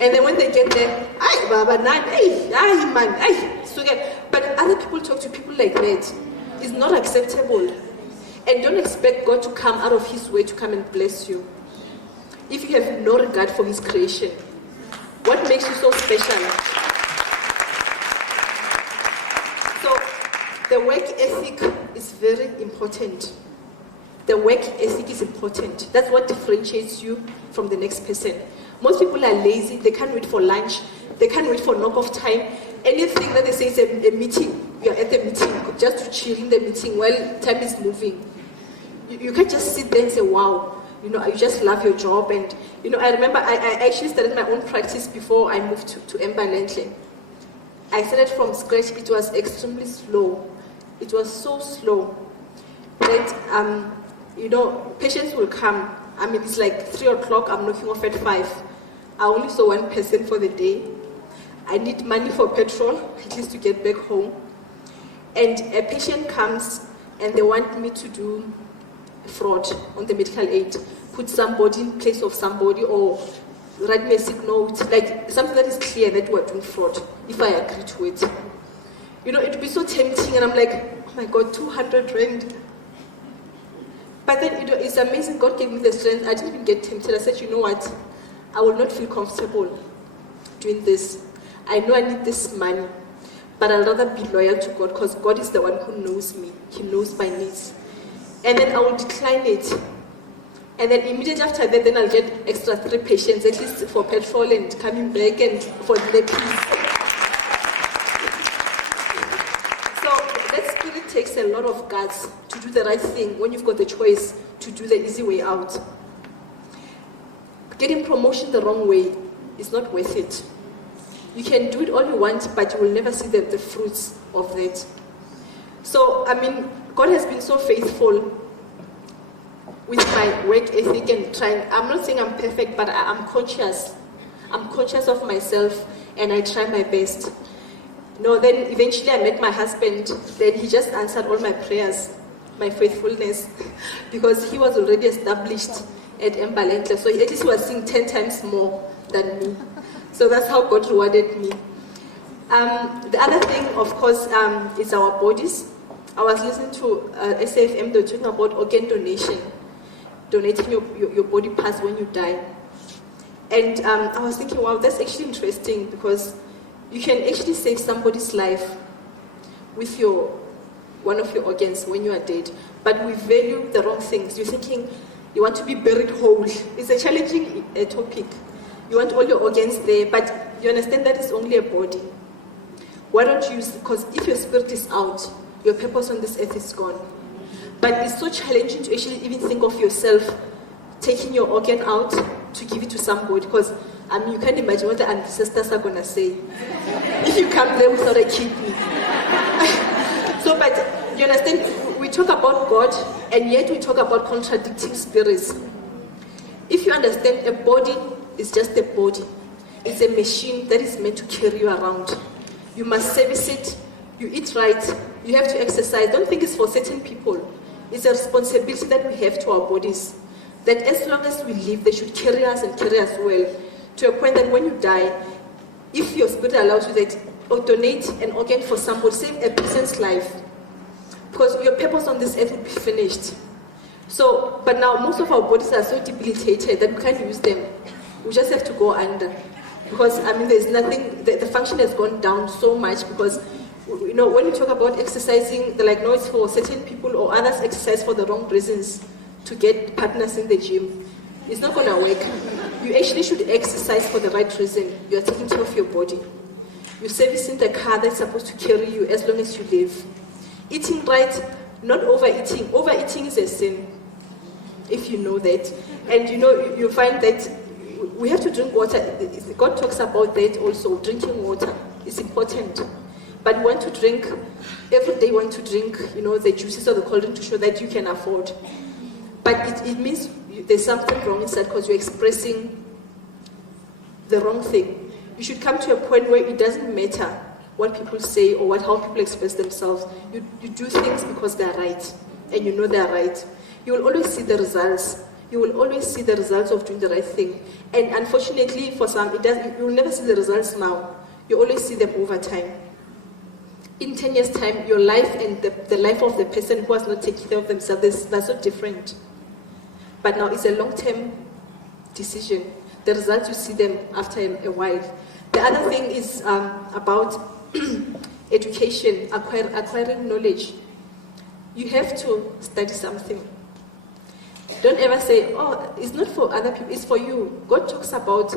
And then when they get there, ay, Baba Nan, ay, man, ay. So but other people talk to people like that. It's not acceptable. And don't expect God to come out of His way to come and bless you. If you have no regard for His creation, what makes you so special? So the work ethic is very important. The work ethic is important. That's what differentiates you from the next person. Most people are lazy. They can't wait for lunch. They can't wait for knock-off time. Anything that they say is a meeting. You're at the meeting just to chill in the meeting while time is moving. You can't just sit there and say, wow, you just love your job. And, I remember I actually started my own practice before I moved to Emba Lentle. I started from scratch. It was extremely slow. It was so slow that, patients will come. It's like 3 o'clock, I'm knocking off at 5. I only saw one person for the day. I need money for petrol, at least to get back home. And a patient comes and they want me to do fraud on the medical aid, put somebody in place of somebody or write me a sick note, like something that is clear that we're doing fraud, if I agree to it. It would be so tempting and I'm like, oh my God, 200 rand. But then it's amazing, God gave me the strength. I didn't even get tempted. I said, you know what? I will not feel comfortable doing this. I know I need this money. but I'd rather be loyal to God because God is the one who knows me. He knows my needs. And then I will decline it. And then immediately after that, then I'll get extra 3 patients, at least for petrol and coming back and for the peace. So that spirit takes a lot of guts to do the right thing when you've got the choice to do the easy way out. Getting promotion the wrong way is not worth it. You can do it all you want, but you will never see the fruits of that. So, I mean, God has been so faithful with my work ethic and trying. I'm not saying I'm perfect, but I'm conscious. I'm conscious of myself and I try my best. No, then eventually I met my husband. Then he just answered all my prayers, my faithfulness, because he was already established at Mbalenhle. So at least he was seeing 10 times more than me. So that's how God rewarded me. The other thing, of course, is our bodies. I was listening to SAFM, they're talking about organ donation, donating your body parts when you die. And I was thinking, wow, that's actually interesting because you can actually save somebody's life with one of your organs when you are dead. But we value the wrong things. You're thinking you want to be buried whole. It's a challenging topic. You want all your organs there, but you understand that it's only a body. Why don't you use, because if your spirit is out, your purpose on this earth is gone. But it's so challenging to actually even think of yourself taking your organ out to give it to somebody, because I mean, you can't imagine what the ancestors are going to say if you come there without a kidney. So, but you understand, we talk about God, and yet we talk about contradicting spirits. If you understand, a body is just a body. It's a machine that is meant to carry you around. You must service it. You eat right. You have to exercise. Don't think it's for certain people. It's a responsibility that we have to our bodies. That as long as we live, they should carry us and carry us well. To a point that when you die, if your spirit allows you that, or donate an organ for somebody, save a person's life. Because your purpose on this earth will be finished. So, but now most of our bodies are so debilitated that we can't use them. We just have to go under. Because, I mean, there's nothing, the function has gone down so much because, you know, when you talk about exercising, they're like, no, it's for certain people or others exercise for the wrong reasons to get partners in the gym. It's not going to work. You actually should exercise for the right reason. You're taking care of your body. You're servicing the car that's supposed to carry you as long as you live. Eating right, not overeating. Overeating is a sin, if you know that. And you know, you find that we have to drink water. God talks about that also. Drinking water is important. But you want to drink, every day you want to drink, you know, the juices or the cold drink to show that you can afford. But it means there's something wrong inside because you're expressing the wrong thing. You should come to a point where it doesn't matter what people say or how people express themselves. You do things because they're right, and you know they're right. You will always see the results. You will always see the results of doing the right thing. And unfortunately, for some, you will never see the results now. You always see them over time. In 10 years' time, your life and the life of the person who has not taken care of themselves, they're so different. But now it's a long-term decision. The results, you see them after a while. The other thing is about education, acquiring knowledge. You have to study something. Don't ever say, oh, it's not for other people, it's for you. God talks about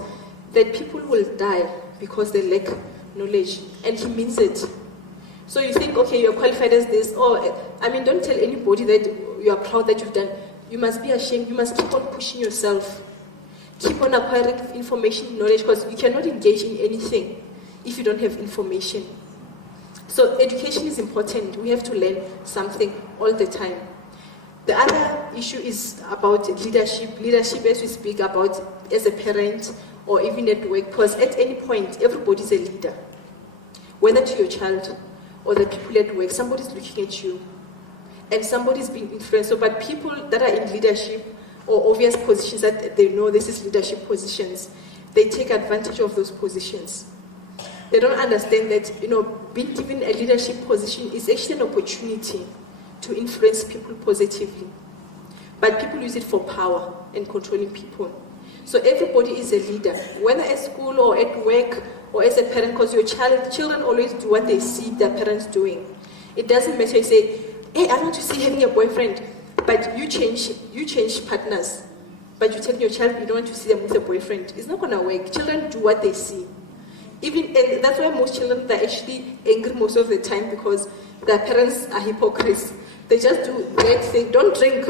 that people will die because they lack knowledge, and He means it. So you think, okay, you're qualified as this, I mean, don't tell anybody that you are proud that you've done. You must be ashamed. You must keep on pushing yourself. Keep on acquiring information, knowledge, because you cannot engage in anything if you don't have information. So education is important. We have to learn something all the time. The other issue is about leadership. Leadership, as we speak about as a parent or even at work, because at any point, everybody is a leader. Whether to your child or the people at work, somebody's looking at you. And somebody's being influenced. So, but people that are in leadership or obvious positions that they know this is leadership positions, they take advantage of those positions. They don't understand that, you know, being given a leadership position is actually an opportunity to influence people positively. But people use it for power and controlling people. So everybody is a leader, whether at school or at work or as a parent, because children always do what they see their parents doing. It doesn't matter. You say, hey, I want to see having a boyfriend, but you change partners. But you tell your child you don't want to see them with a boyfriend. It's not going to work. Children do what they see. And that's why most children are actually angry most of the time, because their parents are hypocrites. They just do that thing. Don't drink.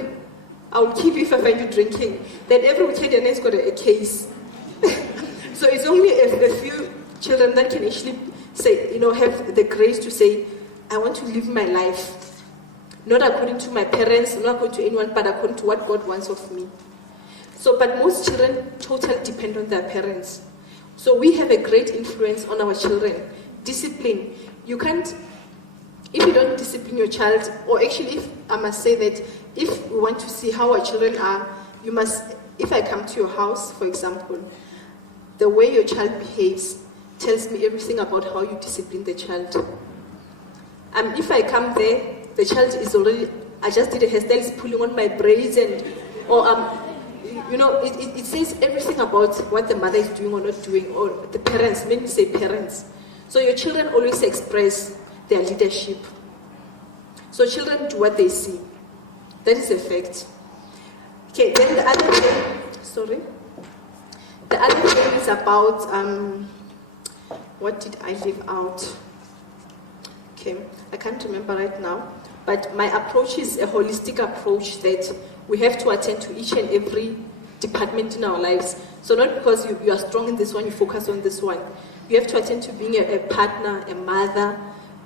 I'll kill you if I find you drinking. Then every weekend your next got a case. So it's only a few children that can actually say, have the grace to say, I want to live my life. Not according to my parents, not according to anyone, but according to what God wants of me. So, but most children totally depend on their parents. So we have a great influence on our children. Discipline. You can't, if you don't discipline your child, or actually, I must say that if we want to see how our children are, you must, if I come to your house, for example, the way your child behaves tells me everything about how you discipline the child. If I come there, the child is already, I just did a hairstyle, is pulling on my braids, it says everything about what the mother is doing or not doing, or the parents, many say parents. So your children always express their leadership. So children do what they see. That is a fact. Okay, then the other thing, the other thing is about, what did I leave out? Okay, I can't remember right now. But my approach is a holistic approach that we have to attend to each and every department in our lives. So not because you are strong in this one, you focus on this one. You have to attend to being a partner, a mother,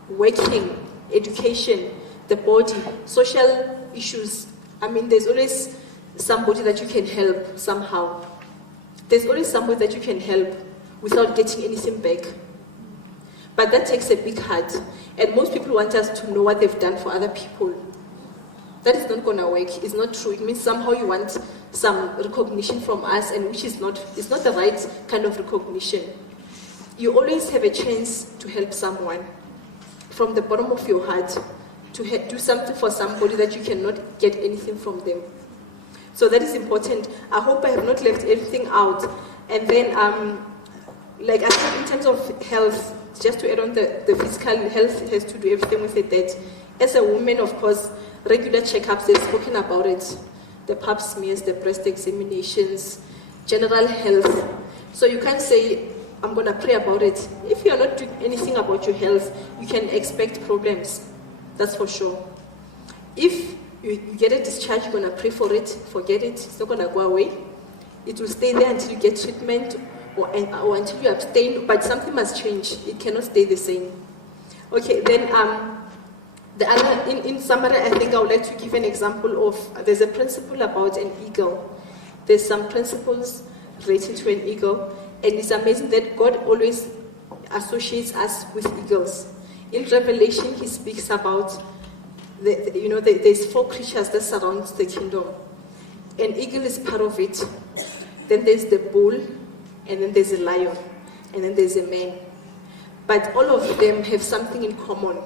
working, education, the body, social issues. There's always somebody that you can help somehow. There's always somebody that you can help without getting anything back. But that takes a big heart. And most people want us to know what they've done for other people. That is not going to work. It's not true. It means somehow you want some recognition from us, and which is not, it's not the right kind of recognition. You always have a chance to help someone from the bottom of your heart, to do something for somebody that you cannot get anything from them. So that is important. I hope I have not left everything out. And then, I think in terms of health, just to add on the physical health has to do everything with it. That as a woman, of course, regular checkups, they've spoken about it. The pap smears, the breast examinations, general health. So you can't say, I'm going to pray about it. If you're not doing anything about your health, you can expect problems. That's for sure. If you get a discharge, you're going to pray for it, forget it. It's not going to go away. It will stay there until you get treatment or until you abstain, but something must change. It cannot stay the same. Okay, then the other, in summary, I think I would like to give an example of, there's a principle about an eagle. There's some principles relating to an eagle, and it's amazing that God always associates us with eagles. In Revelation, he speaks about, there's 4 creatures that surround the kingdom. An eagle is part of it. Then there's the bull, and then there's a lion, and then there's a man. But all of them have something in common.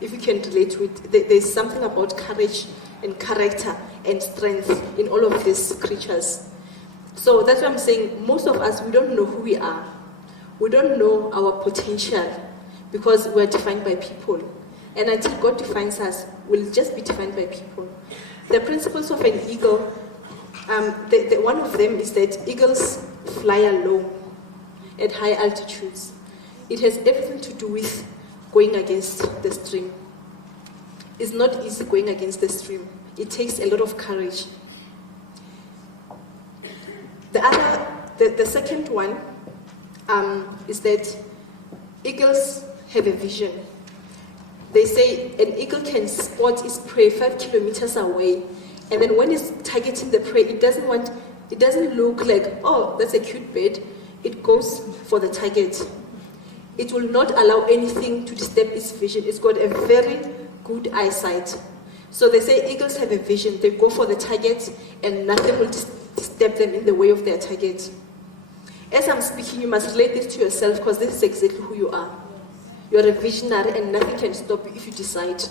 If you can relate to it, there's something about courage and character and strength in all of these creatures. So that's why I'm saying most of us, we don't know who we are. We don't know our potential because we're defined by people. And until God defines us, we'll just be defined by people. The principles of an eagle, one of them is that eagles fly alone at high altitudes. It has everything to do with going against the stream. It's not easy going against the stream. It takes a lot of courage. The second one is that eagles have a vision. They say an eagle can spot its prey 5 kilometers away, and then when it's targeting the prey, it doesn't look like, oh, that's a cute bird. It goes for the target. It will not allow anything to disturb its vision. It's got a very good eyesight. So they say eagles have a vision. They go for the target and nothing will disturb them in the way of their target. As I'm speaking, you must relate this to yourself because this is exactly who you are. You're a visionary and nothing can stop you if you decide.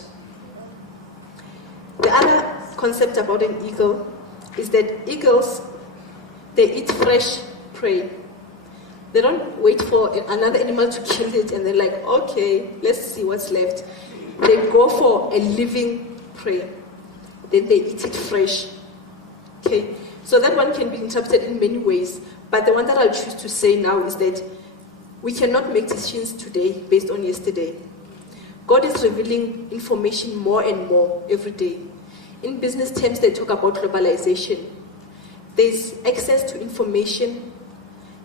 The other concept about an eagle is that eagles, they eat fresh prey. They don't wait for another animal to kill it and they're like, okay, let's see what's left. They go for a living prey. Then they eat it fresh. Okay? So that one can be interpreted in many ways. But the one that I'll choose to say now is that we cannot make decisions today based on yesterday. God is revealing information more and more every day. In business terms, they talk about globalization. There's access to information.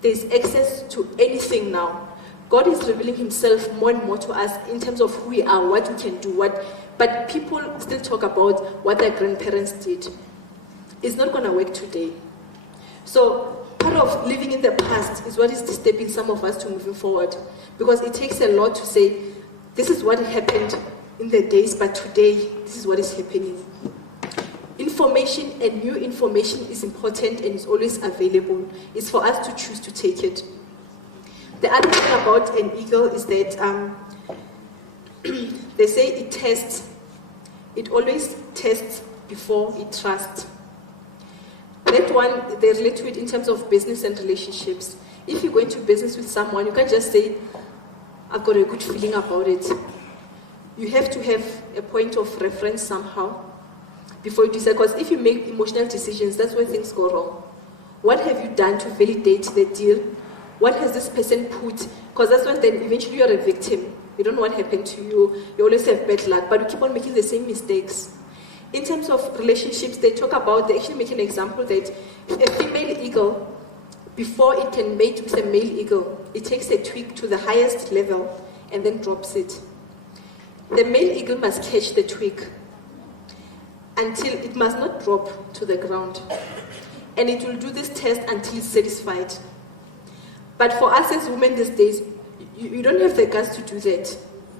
There's access to anything now. God is revealing himself more and more to us in terms of who we are, what we can do, but people still talk about what their grandparents did. It's not going to work today. So part of living in the past is what is disturbing some of us to moving forward. Because it takes a lot to say, this is what happened in the days, but today, this is what is happening. Information and new information is important and is always available. It's for us to choose to take it. The other thing about an eagle is that they say it tests. It always tests before it trusts. That one, they relate to it in terms of business and relationships. If you go into business with someone, you can't just say, I've got a good feeling about it. You have to have a point of reference somehow before you decide. Because if you make emotional decisions, that's where things go wrong. What have you done to validate the deal? What has this person put? Because that's when then eventually you're a victim. You don't know what happened to you. You always have bad luck, but you keep on making the same mistakes. In terms of relationships, they actually make an example that a female eagle, before it can mate with a male eagle, it takes a twig to the highest level and then drops it. The male eagle must catch the twig until it must not drop to the ground. And it will do this test until it's satisfied. But for us as women these days, you don't have the guts to do that.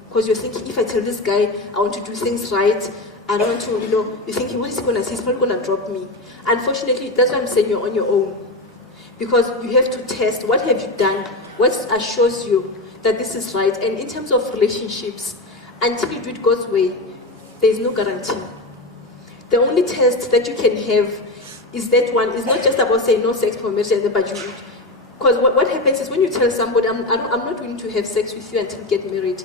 Because you're thinking, if I tell this guy I want to do things right, I don't want to, you're thinking, what is he going to say? He's probably going to drop me. Unfortunately, that's why I'm saying you're on your own. Because you have to test, what have you done? What assures you that this is right? And in terms of relationships, until you do it God's way, there is no guarantee. The only test that you can have is that one. It's not just about saying no sex for marriage, but you. Because what happens is when you tell somebody, I'm not willing to have sex with you until we get married,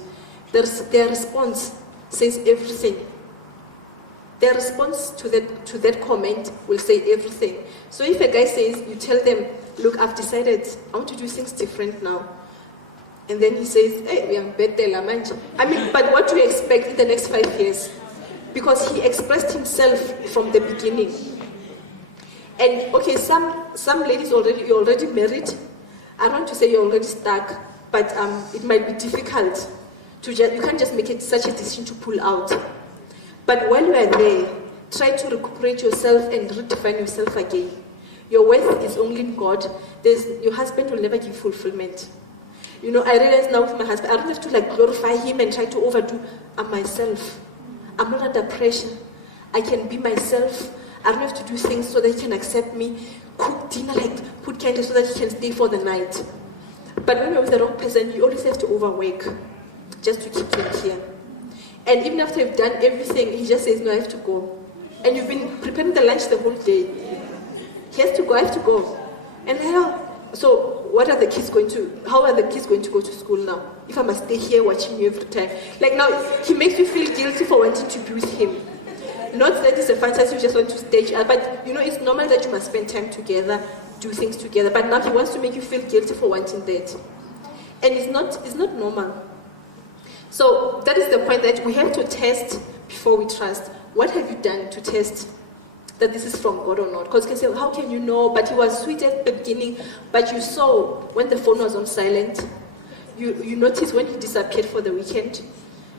their response says everything. Their response to that comment will say everything. So if a guy says, you tell them, look, I've decided I want to do things different now. And then he says, hey, we are better, Lamanj. But what do you expect in the next 5 years? Because he expressed himself from the beginning. And okay, some ladies you're already married. I don't want to say you're already stuck, but it might be difficult you can't just make it such a decision to pull out. But while you are there, try to recuperate yourself and redefine yourself again. Your worth is only in God. Your husband will never give fulfillment. I realize now with my husband, I don't have to glorify him and try to overdo. I'm myself. I'm not under pressure. I can be myself. I don't have to do things so that he can accept me. Cook dinner, put candles so that he can stay for the night. But when you're with the wrong person, you always have to overwork just to keep him here. And even after you've done everything, he just says, no, I have to go. And you've been preparing the lunch the whole day. He has to go, I have to go. And so how are the kids going to go to school now? If I must stay here watching you every time. Now, he makes you feel guilty for wanting to be with him. Not that it's a fantasy you just want to stage, but it's normal that you must spend time together, do things together. But now he wants to make you feel guilty for wanting that. And it's not normal. So that is the point that we have to test before we trust. What have you done to test that this is from God or not? Because you can say, how can you know? But he was sweet at the beginning, but you saw when the phone was on silent. You noticed when he disappeared for the weekend.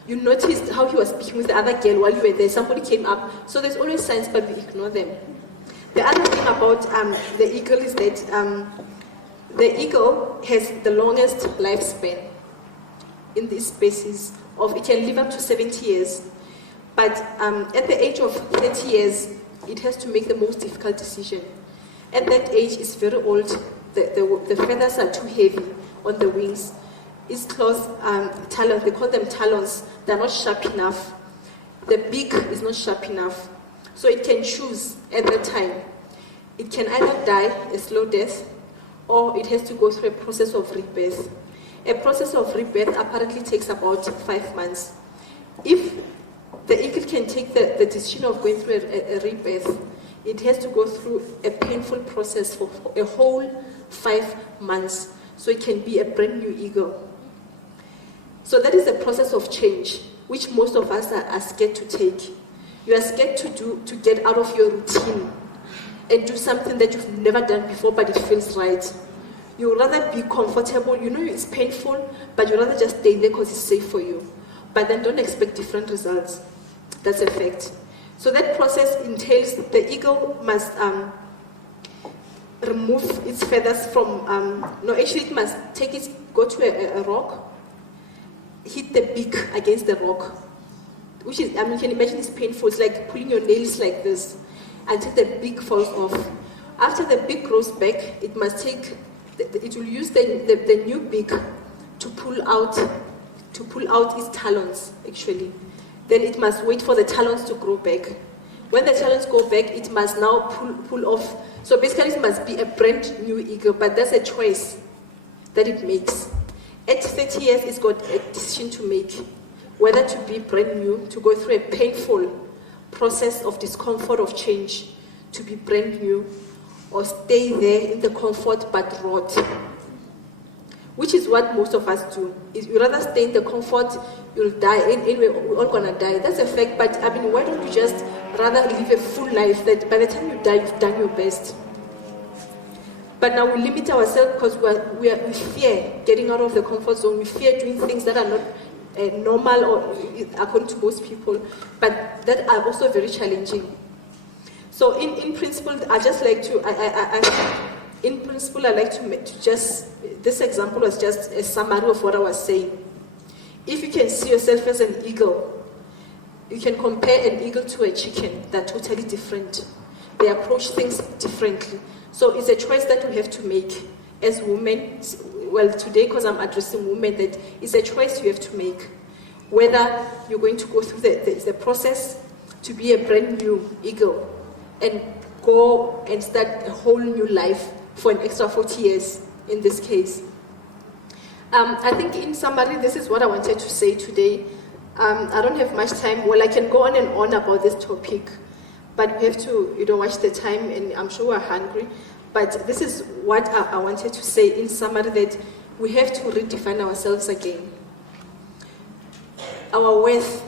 You noticed how he was speaking with the other girl while you were there. Somebody came up. So there's always signs, but we ignore them. The other thing about the eagle is that the eagle has the longest lifespan in this species. It can live up to 70 years. But at the age of 30 years, it has to make the most difficult decision. At that age, it's very old. The feathers are too heavy on the wings. Its claws, talons, they call them talons, they're not sharp enough. The beak is not sharp enough. So it can choose at that time. It can either die a slow death, or it has to go through a process of rebirth. A process of rebirth apparently takes about 5 months. If the eagle can take the decision of going through a rebirth, it has to go through a painful process for a whole 5 months, so it can be a brand new eagle. So that is the process of change, which most of us are scared to take. You are scared to get out of your routine and do something that you've never done before, but it feels right. You would rather be comfortable, you know it's painful, but you'd rather just stay there because it's safe for you. But then don't expect different results. That's a fact. So that process entails the eagle must remove its feathers from, it must go to a rock, hit the beak against the rock, which is, you can imagine it's painful. It's like pulling your nails like this until the beak falls off. After the beak grows back, it will use the new beak to pull out its talons, actually. Then it must wait for the talons to grow back. When the talons go back, it must now pull off. So basically it must be a brand new eagle, but that's a choice that it makes. At 30 years, it's got a decision to make, whether to be brand new, to go through a painful process of discomfort, of change, to be brand new, or stay there in the comfort but rot, which is what most of us do. You rather stay in the comfort, you'll die, anyway, we're all gonna die. That's a fact, but why don't you just rather live a full life that by the time you die, you've done your best? But now we limit ourselves because we fear getting out of the comfort zone. We fear doing things that are not normal or according to most people, but that are also very challenging. So in principle, I like to just, this example was just a summary of what I was saying. If you can see yourself as an eagle, you can compare an eagle to a chicken. They're totally different. They approach things differently. So it's a choice that we have to make as women. Well, today, because I'm addressing women, that it's a choice you have to make. Whether you're going to go through the process to be a brand new eagle and go and start a whole new life for an extra 40 years in this case. I think in summary, this is what I wanted to say today. I don't have much time. Well, I can go on and on about this topic, but we have to, watch the time, and I'm sure we're hungry. But this is what I wanted to say in summary, that we have to redefine ourselves again. Our worth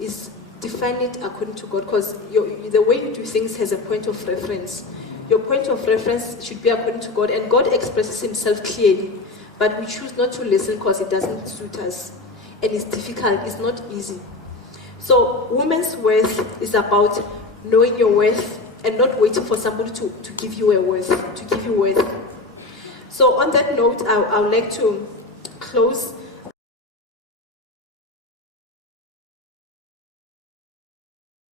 is defined according to God, because the way you do things has a point of reference. Your point of reference should be according to God, and God expresses himself clearly, but we choose not to listen because it doesn't suit us, and it's difficult, it's not easy. So women's worth is about knowing your worth and not waiting for somebody to give you worth. So on that note, I would like to close